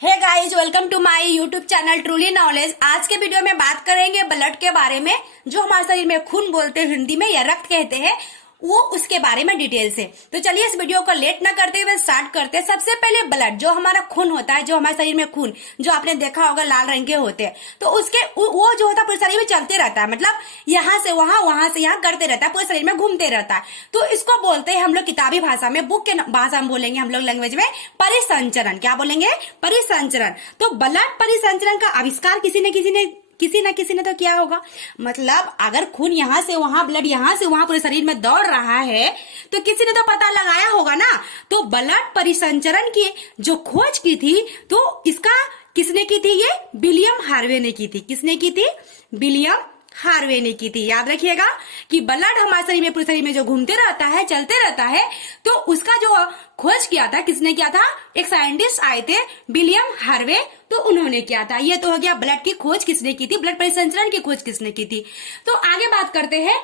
Hey guys, welcome to my YouTube channel truly knowledge. आज के video में बात करेंगे ब्लड के बारे में, जो हमारे शरीर में खून बोलते हैं हिंदी में या रक्त कहते हैं, वो उसके बारे में डिटेल से। तो चलिए इस वीडियो को लेट ना करते हुए स्टार्ट करते हैं। सबसे पहले ब्लड, जो हमारा खून होता है, जो हमारे शरीर में खून, जो आपने देखा होगा लाल रंग के होते हैं, तो उसके वो जो होता है पूरे शरीर में चलते रहता है, मतलब यहाँ से वहां, वहां से यहाँ करते रहता है, पूरे शरीर में घूमते रहता है। तो इसको बोलते हैं हम लोग किताबी भाषा में, बुक के भाषा में बोलेंगे हम लोग लैंग्वेज में परिसंचरण। क्या बोलेंगे? परिसंचरण। तो ब्लड परिसंचरण का आविष्कार किसी न किसी ने तो किया होगा। मतलब अगर खून यहाँ से वहां, ब्लड यहाँ से वहां पूरे शरीर में दौड़ रहा है, तो किसी ने तो पता लगाया होगा ना। तो ब्लड परिसंचरण की जो खोज की थी, तो इसका किसने की थी? ये विलियम हार्वे ने की थी। किसने की थी? विलियम हार्वे ने की थी। याद रखिएगा कि ब्लड हमारे शरीर में, पूरे शरीर में जो घूमते रहता है, चलते रहता है, तो उसका जो खोज किया था, किसने किया था? एक साइंटिस्ट आए थे, विलियम हार्वे, तो उन्होंने किया था। ये तो हो गया ब्लड की खोज किसने की थी, ब्लड परिसंचरण की खोज किसने की थी। तो आगे बात करते हैं,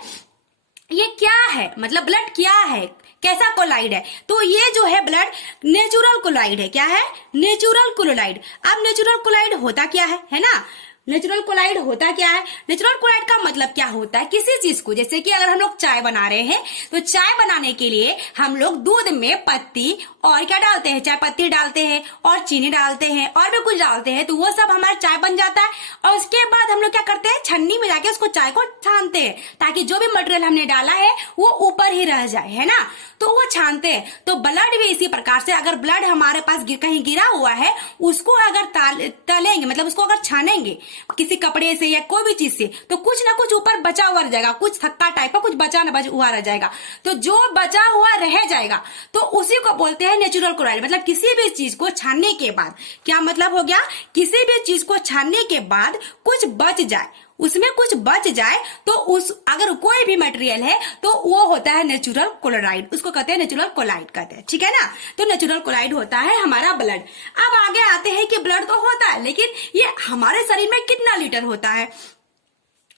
ये क्या है, मतलब ब्लड क्या है, कैसा कोलाइड है। तो ये जो है ब्लड नेचुरल कोलाइड है। क्या है? Natural colloid. अब नेचुरल कोलाइड होता क्या है ना? नेचुरल कोलाइड होता क्या है? नेचुरल कोलाइड का मतलब क्या होता है? किसी चीज को, जैसे कि अगर हम लोग चाय बना रहे हैं, तो चाय बनाने के लिए हम लोग दूध में पत्ती और क्या डालते हैं? चाय पत्ती डालते हैं और चीनी डालते हैं और भी कुछ डालते हैं, तो वो सब हमारा चाय बन जाता है। और उसके बाद हम लोग क्या करते हैं? छन्नी में जाके उसको चाय को छानते हैं, ताकि जो भी मटेरियल हमने डाला है वो ऊपर ही रह जाए, है ना। तो वो छानते हैं। तो ब्लड भी इसी प्रकार से, अगर ब्लड हमारे पास कहीं गिरा हुआ है, उसको अगर तलेंगे, मतलब उसको अगर छानेंगे किसी कपड़े से या कोई भी चीज से, तो कुछ ना कुछ ऊपर बचा हुआ रह जाएगा, कुछ थक्का टाइप का कुछ बचा हुआ रह जाएगा। तो जो बचा हुआ रह जाएगा, तो उसी को बोलते हैं नेचुरल कोलाइड। मतलब किसी भी चीज को छानने के बाद, क्या मतलब हो गया? किसी भी चीज को छानने के बाद कुछ बच जाए, उसमें कुछ बच जाए, तो उस अगर कोई भी मटेरियल है, तो वो होता है नेचुरल कोलाइड। उसको कहते हैं नेचुरल कोलाइड कहते हैं, ठीक है ना। तो नेचुरल कोलाइड होता है हमारा ब्लड। अब आगे आते हैं कि ब्लड तो होता है, लेकिन ये हमारे शरीर में कितना लीटर होता है?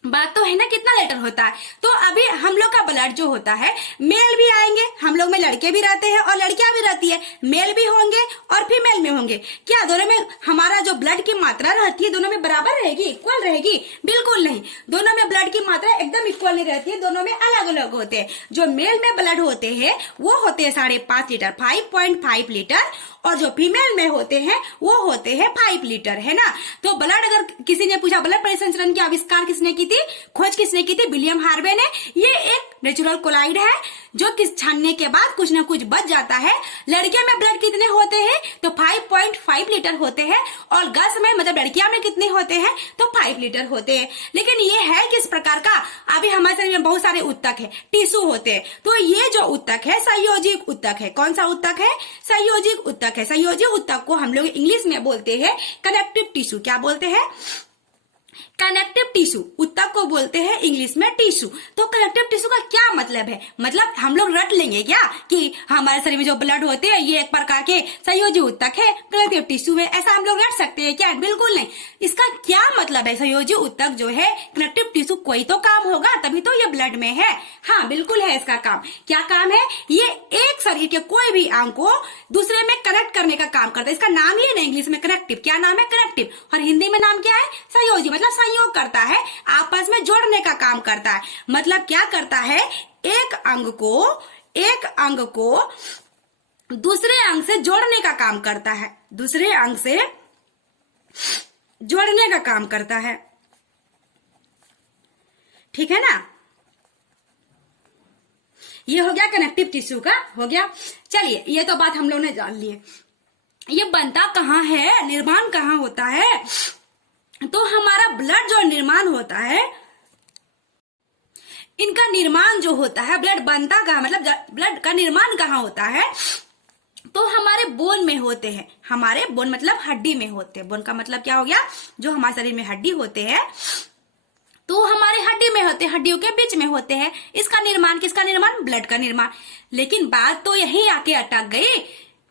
बात तो है ना, कितना लीटर होता है। तो अभी हम लोग का ब्लड जो होता है, मेल भी आएंगे, हम लोग में लड़के भी रहते हैं और लड़कियां भी रहती है, मेल भी होंगे और फीमेल में होंगे। क्या दोनों में हमारा जो ब्लड की मात्रा रहती है, दोनों में बराबर रहेगी, इक्वल रहेगी? बिल्कुल नहीं। दोनों में ब्लड की मात्रा एकदम इक्वल नहीं रहती है, दोनों में अलग अलग होते हैं। जो मेल में ब्लड होते हैं वो होते हैं 5.5 लीटर, 5.5 लीटर, और जो फीमेल में होते हैं वो होते हैं 5 लीटर, है ना। तो ब्लड, अगर किसी ने पूछा ब्लड परिसंचरण की आविष्कार किसने की थी, खोज किसने की थी? विलियम हार्वे ने। ये एक नेचुरल कोलाइड है, जो किस छानने के बाद कुछ ना कुछ बच जाता है। लड़कियों में ब्लड कितने होते हैं? तो 5.5 लीटर होते हैं, और गर्ल्स में, मतलब लड़कियों में कितने होते हैं? तो 5 लीटर होते हैं। लेकिन ये है किस प्रकार का? अभी हमारे शरीर में बहुत सारे ऊतक है, टिश्यू होते हैं। तो ये जो ऊतक है संयोजिक ऊतक है। कौन सा ऊतक है? संयोजिक ऊतक है। संयोजी ऊतक को हम लोग इंग्लिश में बोलते हैं कनेक्टिव टिश्यू। क्या बोलते हैं? Connective tissue. ऊतक को बोलते हैं इंग्लिश में टिश्यू। तो कनेक्टिव टिश्यू का क्या मतलब है? मतलब हम लोग रट लेंगे क्या कि हमारे शरीर में जो ब्लड होते हैं ये एक प्रकार के संयोजी ऊतक है, कनेक्टिव टिश्यू है, ऐसा हम लोग रट सकते हैं क्या? बिल्कुल नहीं। इसका क्या मतलब है? संयोजी ऊतक जो है, कनेक्टिव टिश्यू, कोई तो काम होगा, तभी तो ये ब्लड में है। हाँ, बिल्कुल है इसका काम। क्या काम है? ये एक शरीर के कोई भी अंग को दूसरे में कनेक्ट करने का काम करता है। इसका नाम ही है ना इंग्लिश में कनेक्टिव। क्या नाम है? कनेक्टिव। और हिंदी में नाम क्या है? संयोजी। मतलब संयोग करता है, आपस में जोड़ने का काम करता है। मतलब क्या करता है? एक अंग को दूसरे अंग से जोड़ने का काम करता है, दूसरे अंग से जोड़ने का काम करता है, ठीक है ना। ये हो गया कनेक्टिव टिश्यू का, हो गया। चलिए, ये तो बात हम लोग ने जान ली है। ये बनता कहाँ है, निर्माण कहाँ होता है? तो हमारा ब्लड जो निर्माण होता है, इनका निर्माण जो होता है, ब्लड बनता कहाँ, मतलब ब्लड का निर्माण कहाँ होता है? तो हमारे बोन में होते हैं। हमारे बोन मतलब हड्डी में होते हैं। बोन का मतलब क्या हो गया? जो हमारे शरीर में हड्डी होते हैं, तो हमारे हड्डी में होते हैं, हड्डियों के बीच में होते हैं। इसका निर्माण, किसका निर्माण? ब्लड का निर्माण। लेकिन बात तो यही आके अटक गई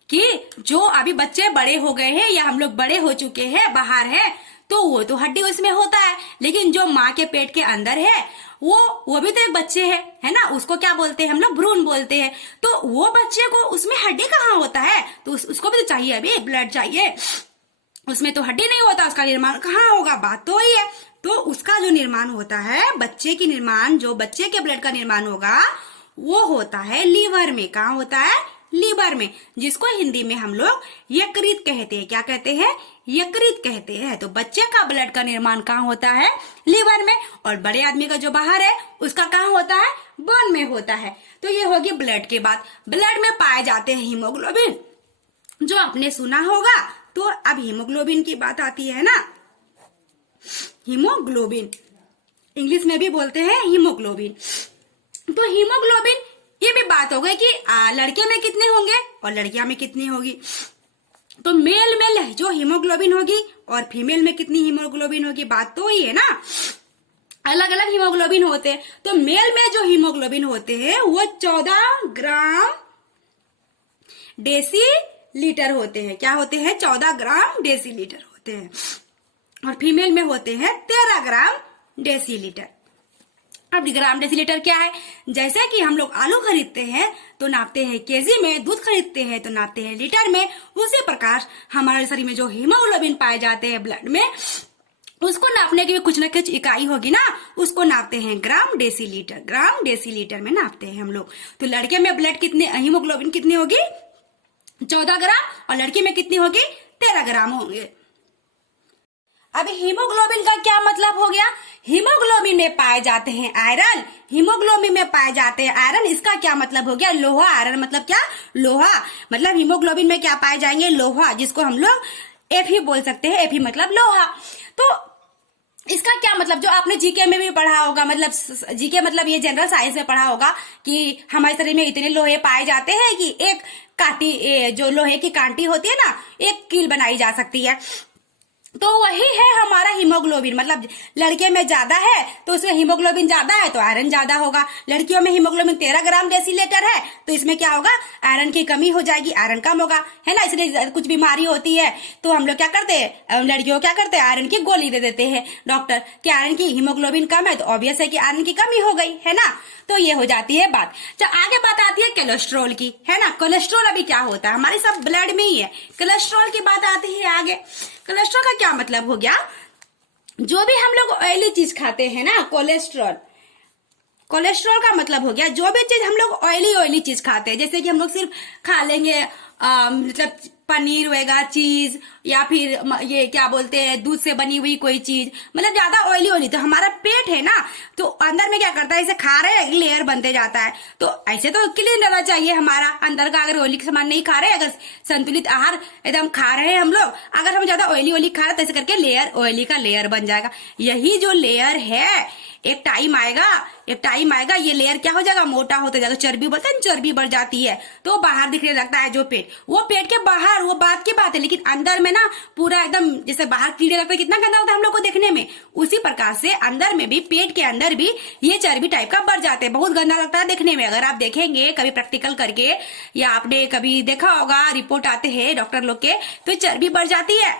कि जो अभी बच्चे बड़े हो गए हैं या हम लोग बड़े हो चुके हैं, बाहर है, तो वो तो हड्डी उसमें होता है। लेकिन जो माँ के पेट के अंदर है, वो भी तो एक बच्चे है ना। उसको क्या बोलते हैं हम लोग? भ्रूण बोलते हैं। तो वो बच्चे को उसमें हड्डी कहाँ होता है? तो उसको भी तो चाहिए, अभी ब्लड चाहिए। उसमें तो हड्डी नहीं होता, उसका निर्माण कहाँ होगा, बात तो वही है। तो उसका जो निर्माण होता है, बच्चे की निर्माण, जो बच्चे के ब्लड का निर्माण होगा वो होता है लीवर में। कहाँ होता है, लीवर में, जिसको हिंदी में हम लोग यकृत कहते हैं। क्या कहते हैं, यकृत कहते हैं। तो बच्चे का ब्लड का निर्माण कहाँ होता है, लीवर में, और बड़े आदमी का जो बाहर है उसका कहाँ होता है, बोन में होता है। तो ये होगी ब्लड की बात। ब्लड में पाए जाते हैं हीमोग्लोबिन, जो आपने सुना होगा। तो अब हीमोग्लोबिन की बात आती है ना, हीमोग्लोबिन इंग्लिश में भी बोलते हैं हीमोग्लोबिन। तो हीमोग्लोबिन, ये भी बात हो गई कि लड़के में कितने होंगे और लड़कियां में कितनी होगी। तो मेल में जो हीमोग्लोबिन होगी और फीमेल में कितनी हीमोग्लोबिन होगी, बात तो वही है ना, अलग अलग हीमोग्लोबिन होते हैं। तो मेल में जो हीमोग्लोबिन होते हैं वो 14 ग्राम डेसी लीटर होते हैं। क्या होते हैं, 14 ग्राम डेसी लीटर होते हैं, और फीमेल में होते हैं 13 ग्राम डेसी लीटर। अब ग्राम डेसीलीटर क्या है, जैसे कि हम लोग आलू खरीदते हैं तो नापते हैं केजी में, दूध खरीदते हैं तो नापते हैं लीटर में, उसी प्रकार हमारे शरीर में जो हीमोग्लोबिन पाए जाते हैं ब्लड में, उसको नापने की भी कुछ ना कुछ इकाई होगी ना, उसको नापते हैं ग्राम डेसीलीटर। ग्राम डेसीलीटर में नापते हैं हम लोग। तो लड़के में ब्लड कितने, हीमोग्लोबिन कितनी होगी, 14 ग्राम, और लड़की में कितनी होगी, 13 ग्राम होंगे। अब हीमोग्लोबिन का क्या मतलब हो गया, हीमोग्लोबिन में पाए जाते हैं आयरन, हीमोग्लोबिन में पाए जाते हैं आयरन, इसका क्या मतलब हो गया, लोहा। आयरन मतलब क्या, लोहा। मतलब हीमोग्लोबिन में क्या पाए जाएंगे, लोहा, जिसको हम लोग Fe बोल सकते हैं। Fe मतलब लोहा। तो इसका क्या मतलब, जो आपने जीके में भी पढ़ा होगा, मतलब जीके मतलब ये जनरल साइंस में पढ़ा होगा कि हमारे शरीर में इतने लोहे पाए जाते हैं कि एक कांटी, जो लोहे की कांटी होती है ना, एक कील बनाई जा सकती है। तो वही है हमारा हीमोग्लोबिन। मतलब लड़के में ज्यादा है तो उसमें हीमोग्लोबिन ज्यादा है तो आयरन ज्यादा होगा। लड़कियों में हीमोग्लोबिन 13 ग्राम डेसीलीटर है तो इसमें क्या होगा, आयरन की कमी हो जाएगी, आयरन कम होगा, है ना। इसलिए कुछ बीमारी होती है तो हम लोग क्या करते हैं, लड़कियों क्या करते हैं, आयरन की गोली दे देते हैं डॉक्टर कि आयरन की, हीमोग्लोबिन कम है तो ऑब्वियस है कि आयरन की कमी हो गई, है ना। तो ये हो जाती है बात। तो आगे बात आती है कोलेस्ट्रॉल की, है ना। कोलेस्ट्रॉल अभी क्या होता है, हमारे सब ब्लड में ही है। कोलेस्ट्रॉल की बात आती है आगे। कोलेस्ट्रॉल का क्या मतलब हो गया, जो भी हम लोग ऑयली चीज खाते हैं ना, कोलेस्ट्रॉल, कोलेस्ट्रॉल का मतलब हो गया जो भी चीज हम लोग ऑयली चीज खाते हैं। जैसे कि हम लोग सिर्फ खा लेंगे मतलब पनीर वगैरह चीज, या फिर ये क्या बोलते हैं, दूध से बनी हुई कोई चीज, मतलब ज्यादा ऑयली। तो हमारा पेट है ना, तो अंदर में क्या करता है, इसे खा रहे हैं, लेयर बनते जाता है। तो ऐसे तो क्लीन रहना चाहिए हमारा अंदर का। अगर ऑयली का सामान नहीं खा रहे, अगर संतुलित आहार एकदम खा रहे हैं हम लोग, अगर हम ज्यादा ऑयली खा रहे तो ऐसे करके लेयर, ऑयली का लेयर बन जाएगा। यही जो लेयर है, एक टाइम आएगा ये लेयर क्या हो जाएगा, मोटा होता जाएगा, चर्बी बोलते हैं, चर्बी बढ़ जाती है तो बाहर दिखने लगता है जो पेट, वो पेट के बाहर, वो बात की बात है। लेकिन अंदर में ना पूरा एकदम जैसे बाहर कीड़े लगता है, कितना गंदा होता है हम लोग को देखने में, उसी प्रकार से अंदर में भी, पेट के अंदर भी ये चर्बी टाइप का बढ़ जाते हैं, बहुत गंदा लगता है देखने में। अगर आप देखेंगे कभी प्रैक्टिकल करके, या आपने कभी देखा होगा रिपोर्ट आते हैं डॉक्टर लोग के, तो चर्बी बढ़ जाती है।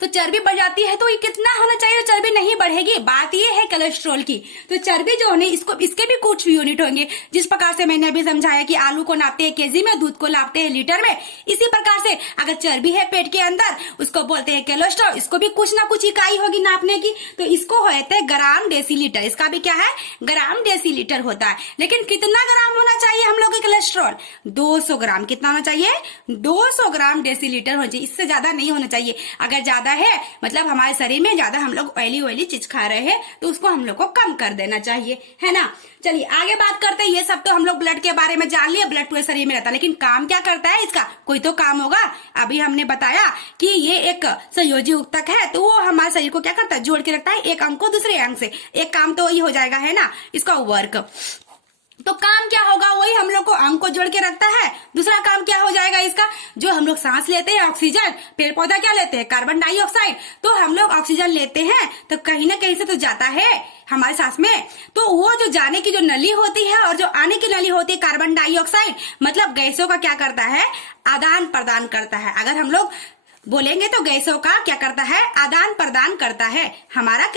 तो चर्बी बढ़ जाती है तो ये कितना होना चाहिए, चर्बी नहीं बढ़ेगी। बात ये है कोलेस्ट्रॉल की। तो चर्बी जो होने, इसके भी कुछ यूनिट होंगे। जिस प्रकार से मैंने अभी समझाया कि आलू को नापते हैं केजी में, दूध को नापते हैं लीटर में, इसी प्रकार से अगर चर्बी है पेट के अंदर, उसको बोलते हैं कोलेस्ट्रॉल। इसको भी कुछ ना कुछ इकाई होगी नापने की, तो इसको होते हैं ग्राम डेसीलीटर। इसका भी क्या है, ग्राम डेसीलीटर होता है। लेकिन कितना ग्राम होना चाहिए हम लोग के कोलेस्ट्रॉल, 200 ग्राम। कितना होना चाहिए, 200 ग्राम डेसीलीटर होना चाहिए, इससे ज्यादा नहीं होना चाहिए। अगर ज्यादा है मतलब हमारे शरीर में ज्यादा हम लोग ऑयली चीज खा रहे हैं तो उसको हम लोग को कम कर देना चाहिए, है ना। चलिए आगे बात करते हैं। ये सब तो हम लोग ब्लड के बारे में जान लिया, ब्लड पूरे शरीर में रहता है, लेकिन काम क्या करता है इसका, कोई तो काम होगा। अभी हमने बताया कि ये एक संयोजी ऊतक है, तो वो हमारे शरीर को क्या करता है, जोड़ के रखता है एक अंग को दूसरे अंग से। एक काम तो वही हो जाएगा, है ना, इसका वर्क। तो काम क्या होगा, वही हम लोग को अंग को जोड़ के रखता है। दूसरा काम क्या हो जाएगा इसका, जो हम लोग सांस लेते हैं ऑक्सीजन, पेड़ पौधा क्या लेते हैं, कार्बन डाइऑक्साइड। तो हम लोग ऑक्सीजन लेते हैं तो कहीं ना कहीं से तो जाता है हमारे सांस में, तो वो जो जाने की जो नली होती है और जो आने की नली होती है, कार्बन डाइऑक्साइड मतलब गैसों का क्या करता है, आदान प्रदान करता है। अगर हम लोग बोलेंगे तो गैसों का क्या करता है, आदान प्रदान करता है। हमारा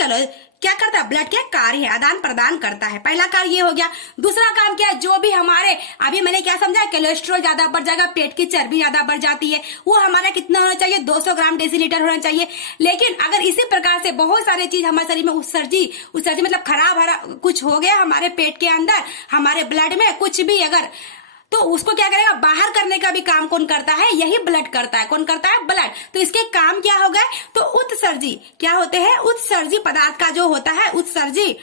क्या करता है, ब्लड के कार्य है, आदान प्रदान करता है। पहला कार्य ये हो गया। दूसरा काम क्या है, जो भी हमारे अभी मैंने क्या समझा, कोलेस्ट्रॉल ज्यादा बढ़ जाएगा, पेट की चर्बी ज्यादा बढ़ जाती है, वो हमारा कितना होना चाहिए, 200 ग्राम डेसीलीटर होना चाहिए। लेकिन अगर इसी प्रकार से बहुत सारे चीज हमारे शरीर में उत्सर्जी मतलब खराब कुछ हो गया हमारे पेट के अंदर, हमारे ब्लड में कुछ भी अगर, तो उसको क्या करेगा, बाहर करने का भी काम कौन करता है, यही ब्लड करता है। कौन करता है, ब्लड। तो इसके काम क्या हो गए, तो उत्सर्जी क्या होते हैं, उत्सर्जी पदार्थ का जो होता है, उत्सर्जी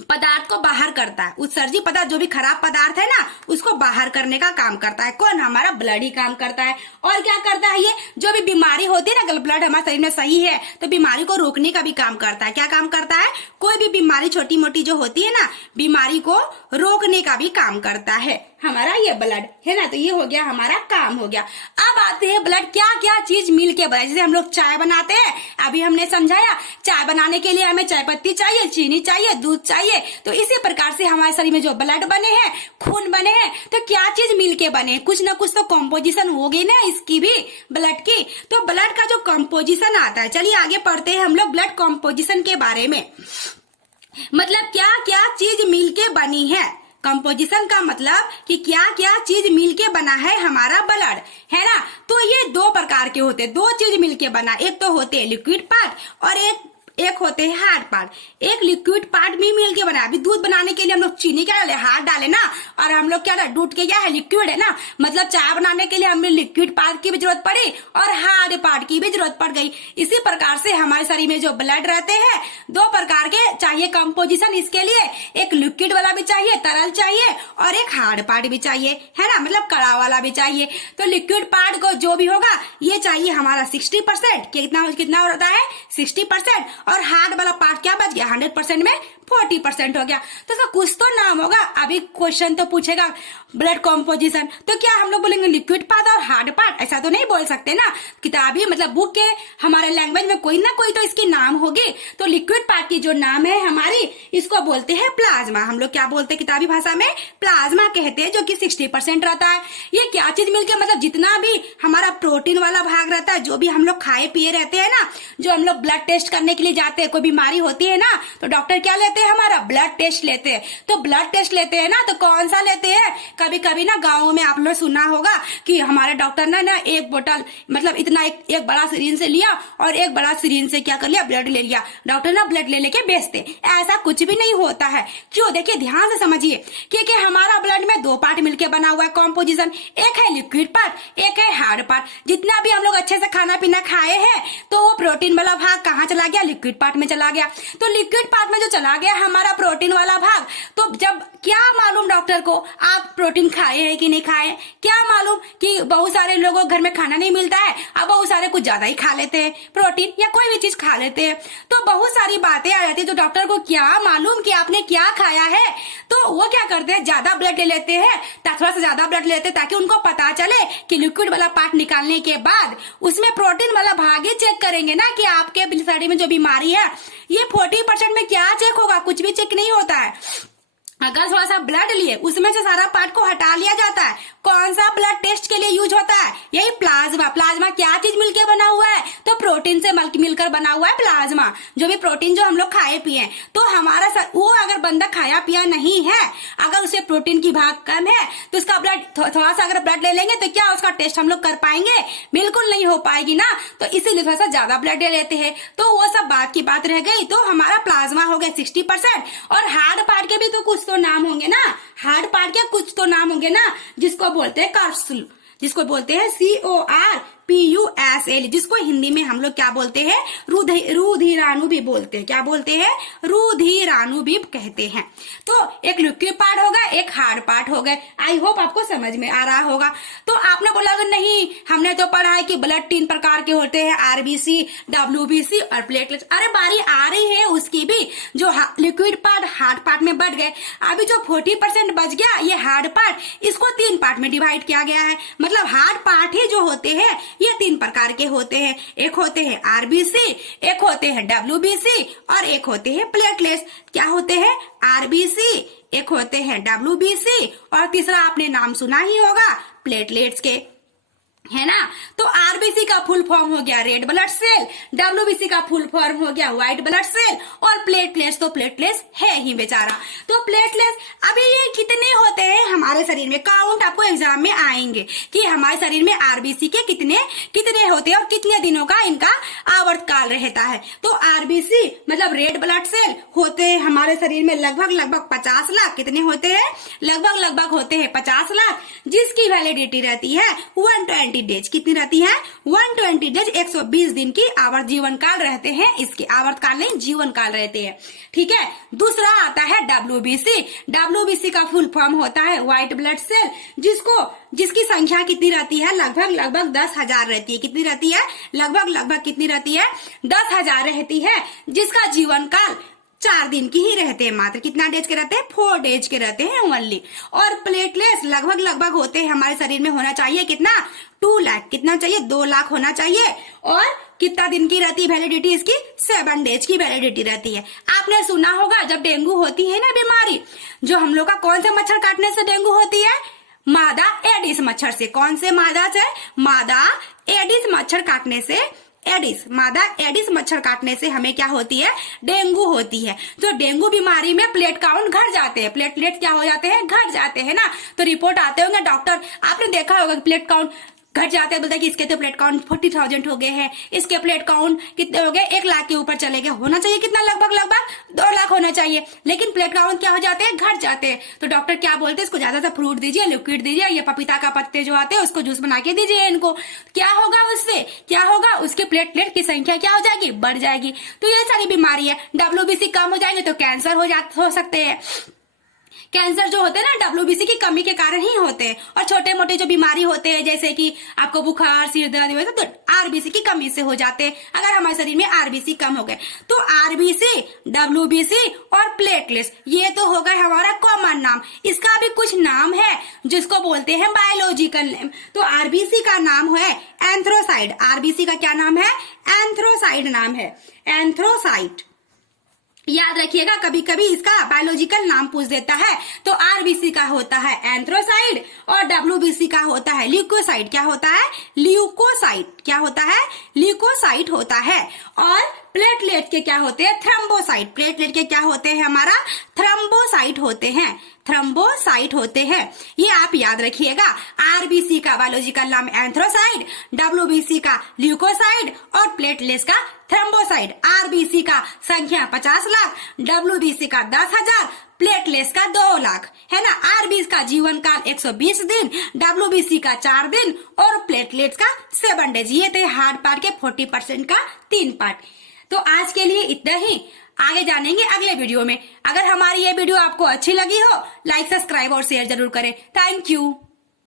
पदार्थ को बाहर करता है। उत्सर्जी पदार्थ जो भी खराब पदार्थ है ना, उसको बाहर करने का काम करता है। कौन, हमारा ब्लड ही काम करता है। और क्या करता है, ये जो भी बीमारी होती है ना, अगर ब्लड हमारे शरीर में सही है तो बीमारी को रोकने का भी काम करता है। क्या काम करता है, कोई भी बीमारी छोटी मोटी जो होती है ना, बीमारी को रोकने का भी काम करता है हमारा ये ब्लड, है ना। तो ये हो गया हमारा काम हो गया। अब आते हैं ब्लड क्या क्या चीज मिलके बना, जैसे हम लोग चाय बनाते हैं, अभी हमने समझाया चाय बनाने के लिए हमें चाय पत्ती चाहिए, चीनी चाहिए, दूध चाहिए। तो इसी प्रकार से हमारे शरीर में जो ब्लड बने हैं, खून बने हैं, तो क्या चीज मिलके बने, कुछ ना कुछ तो कॉम्पोजिशन होगी ना इसकी भी, ब्लड की। तो ब्लड का जो कॉम्पोजिशन आता है, चलिए आगे पढ़ते हैं हम लोग ब्लड कॉम्पोजिशन के बारे में। मतलब क्या क्या चीज मिलके बनी है, कंपोजिशन का मतलब कि क्या क्या चीज मिलके बना है हमारा ब्लड, है ना। तो ये दो प्रकार के होते हैं, दो चीज मिलके बना, एक तो होते हैं लिक्विड पार्ट और एक होते हैं हार्ड पार्ट। एक लिक्विड पार्ट भी मिलके बना। अभी दूध बनाने के लिए हम लोग चीनी क्या डाले, हार्ड डाले ना, और हम लोग क्या डाले, दूध के क्या है, लिक्विड है ना। मतलब चाय बनाने के लिए हमें लिक्विड पार्ट की भी जरूरत पड़ी और हार्ड पार्ट की भी जरूरत पड़ गई। इसी प्रकार से हमारे शरीर में जो ब्लड रहते हैं, दो प्रकार के चाहिए कंपोजिशन इसके लिए, एक लिक्विड वाला भी चाहिए, तरल चाहिए, और एक हार्ड पार्ट भी चाहिए, है ना, मतलब कड़ा वाला भी चाहिए। तो लिक्विड पार्ट को जो भी होगा ये चाहिए हमारा 60%, कितना होता है, 60%। और हार्ड वाला पार्ट क्या बच गया, 100% में 40% हो गया। तो इसका कुछ तो नाम होगा। अभी क्वेश्चन तो पूछेगा ब्लड कॉम्पोजिशन, तो क्या हम लोग बोलेंगे लिक्विड पार्ट और हार्ड पार्ट, ऐसा तो नहीं बोल सकते ना। किताबी मतलब बुक के हमारे लैंग्वेज में कोई ना कोई तो इसकी नाम होगी। तो लिक्विड पार्ट की जो नाम है हमारी, इसको बोलते हैं प्लाज्मा। हम लोग क्या बोलते हैं किताबी भाषा में, प्लाज्मा कहते हैं, जो कि 60% रहता है। ये क्या चीज मिलकर, मतलब जितना भी हमारा प्रोटीन वाला भाग रहता है, जो भी हम लोग खाए पिए रहते हैं ना, जो हम लोग ब्लड टेस्ट करने के लिए जाते हैं, कोई बीमारी होती है ना, तो डॉक्टर क्या लेते हैं, हमारा ब्लड टेस्ट लेते हैं। तो ब्लड टेस्ट लेते हैं ना, तो कौन सा लेते हैं, कभी कभी ना गाँव में आप लोग सुना होगा कि हमारे डॉक्टर ने ना एक बोतल, मतलब इतना एक बड़ा सिरिंज से लिया और एक बड़ा सिरिंज से क्या कर लिया, ब्लड ले लिया। डॉक्टर ना ब्लड ले लेके बेचते, ऐसा कुछ भी नहीं होता है। क्यों, देखिए ध्यान से समझिए, क्योंकि हमारा ब्लड में दो पार्ट मिलके बना हुआ है कॉम्पोजिशन, एक है लिक्विड पार्ट, एक है हार्ड पार्ट। जितना भी हम लोग अच्छे से खाना पीना खाए हैं, तो वो प्रोटीन वाला भाग कहाँ चला गया, लिक्विड पार्ट में चला गया। तो लिक्विड पार्ट में जो चला गया हमारा प्रोटीन वाला भाग, तो जब क्या मालूम डॉक्टर को आप प्रोटीन खाए हैं कि नहीं खाए, क्या मालूम कि बहुत सारे लोगों को घर में खाना नहीं मिलता है, अब बहुत सारे कुछ ज्यादा ही खा लेते हैं प्रोटीन या कोई भी चीज खा लेते हैं। तो बहुत सारी बातें आ जाती है, तो डॉक्टर को क्या मालूम कि आपने क्या खाया है। तो वो क्या करते हैं, ज्यादा ब्लड ले लेते हैं, थोड़ा सा ज्यादा ब्लड लेते हैं, ताकि उनको पता चले कि लिक्विड वाला पार्ट निकालने के बाद उसमें प्रोटीन वाला भाग ही चेक करेंगे ना, कि आपके शरीर में जो बीमारी है ये 40% में क्या चेक होगा, कुछ भी चेक नहीं होता है। अगर थोड़ा सा ब्लड लिए, उसमें से सारा पार्ट को हटा लिया जाता है। कौन सा ब्लड टेस्ट के लिए यूज होता है, यही प्लाज्मा। प्लाज्मा क्या चीज मिलकर बना हुआ है, तो प्रोटीन से मिलकर बना हुआ है प्लाज्मा। जो भी प्रोटीन जो हम लोग खाए पिए, तो हमारा वो अगर बंदा खाया पिया नहीं है, अगर उसे प्रोटीन की भाग कम है, तो उसका ब्लड थोड़ा सा अगर ब्लड ले लेंगे, तो क्या उसका टेस्ट हम लोग कर पाएंगे, बिल्कुल नहीं हो पाएगी ना। तो इसीलिए थोड़ा सा ज्यादा ब्लड ले लेते हैं। तो वो सब बात की बात रह गई। तो हमारा प्लाज्मा हो गया 60%। और हार्ड पार्ट के भी तो कुछ तो नाम होंगे ना, हार्ड पार्ट के कुछ तो नाम होंगे ना, जिसको बोलते हैं कार्सुल, जिसको बोलते हैं CORPUSL, जिसको हिंदी में हम लोग क्या बोलते हैं, रुधिराणु भी बोलते हैं। क्या बोलते हैं, रुधिराणु भी कहते हैं। तो एक लिक्विड पार्ट होगा, एक हार्ड पार्ट हो गए। आई होप आपको समझ में आ रहा होगा। तो आपने बोला नहीं, हमने तो पढ़ा है कि ब्लड 3 प्रकार के होते हैं, RBC, WBC और प्लेटलेट्स। अरे बारी आ रही है उसकी भी, जो लिक्विड पार्ट हार्ड पार्ट में बढ़ गए। अभी जो 40% बच गया, ये हार्ड पार्ट, इसको 3 पार्ट में डिवाइड किया गया है। मतलब हार्ड पार्ट ही जो होते हैं ये 3 प्रकार के होते हैं। एक होते हैं RBC, एक होते हैं WBC और एक होते हैं प्लेटलेट्स। क्या होते हैं, RBC, एक होते हैं WBC और तीसरा आपने नाम सुना ही होगा प्लेटलेट्स के। है ना। तो आरबीसी का फुल फॉर्म हो गया रेड ब्लड सेल, डब्ल्यूबीसी का फुल फॉर्म हो गया व्हाइट ब्लड सेल, और प्लेटलेट्स तो प्लेटलेट्स है ही बेचारा। तो प्लेटलेट्स अभी ये कितने होते हैं हमारे शरीर में, काउंट आपको एग्जाम में आएंगे कि हमारे शरीर में आरबीसी के कितने कितने होते हैं और कितने दिनों का इनका आवर्त काल रहता है। तो आरबीसी मतलब रेड ब्लड सेल होते हैं हमारे शरीर में लगभग 50 लाख। कितने होते हैं? लगभग होते हैं 50 लाख, जिसकी वैलिडिटी रहती है 120 डेज। कितनी रहती है? 120 डेज, 120 दिन की आवर्त जीवन काल रहते हैं इसके, आवर्त काल नहीं जीवन काल रहते हैं। ठीक है। दूसरा आता है डब्ल्यूबीसी। डब्ल्यूबीसी का फुल फॉर्म होता है व्हाइट ब्लड सेल, जिसकी संख्या कितनी रहती है? लगभग 10,000 रहती है। कितनी रहती है? लगभग कितनी रहती है? 10,000 रहती है, जिसका जीवन काल 4 दिन की ही रहते हैं मात्र। कितना डेज के रहते हैं? 4 डेज के रहते हैं ओनली। और प्लेटलेट्स लगभग होते हैं हमारे शरीर में होना चाहिए कितना? 2 लाख। कितना चाहिए? 2 लाख होना चाहिए। और कितना दिन की रहती है वैलिडिटी इसकी? 7 डेज की वैलिडिटी रहती है। आपने सुना होगा जब डेंगू होती है ना बीमारी, जो हम लोग का कौन से मच्छर काटने से डेंगू होती है? मादा एडिस मच्छर से। कौन से मादा से? मादा एडिस मच्छर काटने से, मादा एडिस मच्छर काटने से हमें क्या होती है? डेंगू होती है। तो डेंगू बीमारी में प्लेट काउंट घट जाते हैं, प्लेटलेट क्या हो जाते हैं? घट जाते हैं ना। तो रिपोर्ट आते होंगे डॉक्टर, आपने देखा होगा प्लेट काउंट घट जाते हैं, बोलते हैं कि इसके तो प्लेट काउंट 40,000 हो गए हैं, इसके प्लेट काउंट कितने हो गए? 1 लाख के ऊपर चले गए। होना चाहिए कितना? लगभग 2 लाख होना चाहिए, लेकिन प्लेट काउंट क्या हो जाते हैं? घट जाते हैं। तो डॉक्टर क्या बोलते हैं? इसको ज्यादा सा फ्रूट दीजिए, लिक्विड दीजिए, ये पपीता का पत्ते जो आते हैं उसको जूस बना के दीजिए इनको। क्या होगा उससे? क्या होगा? उसके प्लेटलेट की संख्या क्या हो जाएगी? बढ़ जाएगी। तो ये सारी बीमारी है। डब्ल्यूबीसी कम हो जाएंगे तो कैंसर हो सकते हैं। कैंसर जो होते हैं ना डब्ल्यूबीसी की कमी के कारण ही होते हैं। और छोटे मोटे जो बीमारी होते हैं जैसे कि आपको बुखार, सिर दर्द, तो आरबीसी की कमी से हो जाते हैं। अगर हमारे शरीर में आरबीसी कम हो गए तो आरबीसी, डब्ल्यूबीसी और प्लेटलेट्स ये तो हो गए हमारा कॉमन नाम। इसका भी कुछ नाम है जिसको बोलते हैं बायोलॉजिकल नेम। तो आरबीसी का नाम है एंथ्रोसाइड। आरबीसी का क्या नाम है? एंथ्रोसाइड नाम है, एंथ्रोसाइड। याद रखिएगा, कभी कभी इसका बायोलॉजिकल नाम पूछ देता है। तो आरबीसी का होता है एंथ्रोसाइड और डब्ल्यूबीसी का होता है ल्यूकोसाइड। क्या होता है? ल्यूकोसाइड। क्या होता है? ल्यूकोसाइड होता है। और प्लेटलेट के क्या होते हैं? थ्रोम्बोसाइट। प्लेटलेट के क्या होते हैं? हमारा थ्रोम्बोसाइट होते हैं, थ्रोम्बोसाइट होते हैं। ये आप याद रखिएगा। आरबीसी का बायोलॉजिकल नाम एंथ्रोसाइड, डब्ल्यूबीसी का ल्यूकोसाइड और प्लेटलेट्स का थ्रोम्बोसाइट। आरबीसी का संख्या 50 लाख, डब्ल्यूबीसी का 10,000, प्लेटलेट्स का 2 लाख, है ना। आरबीसी का जीवन काल 120 दिन, डब्ल्यूबीसी का 4 दिन और प्लेटलेट्स का 7 डेज। ये थे हार्ड पार्ट के 40% का 3 पार्ट। तो आज के लिए इतना ही, आगे जानेंगे अगले वीडियो में। अगर हमारी ये वीडियो आपको अच्छी लगी हो, लाइक, सब्सक्राइब और शेयर जरूर करें। Thank you.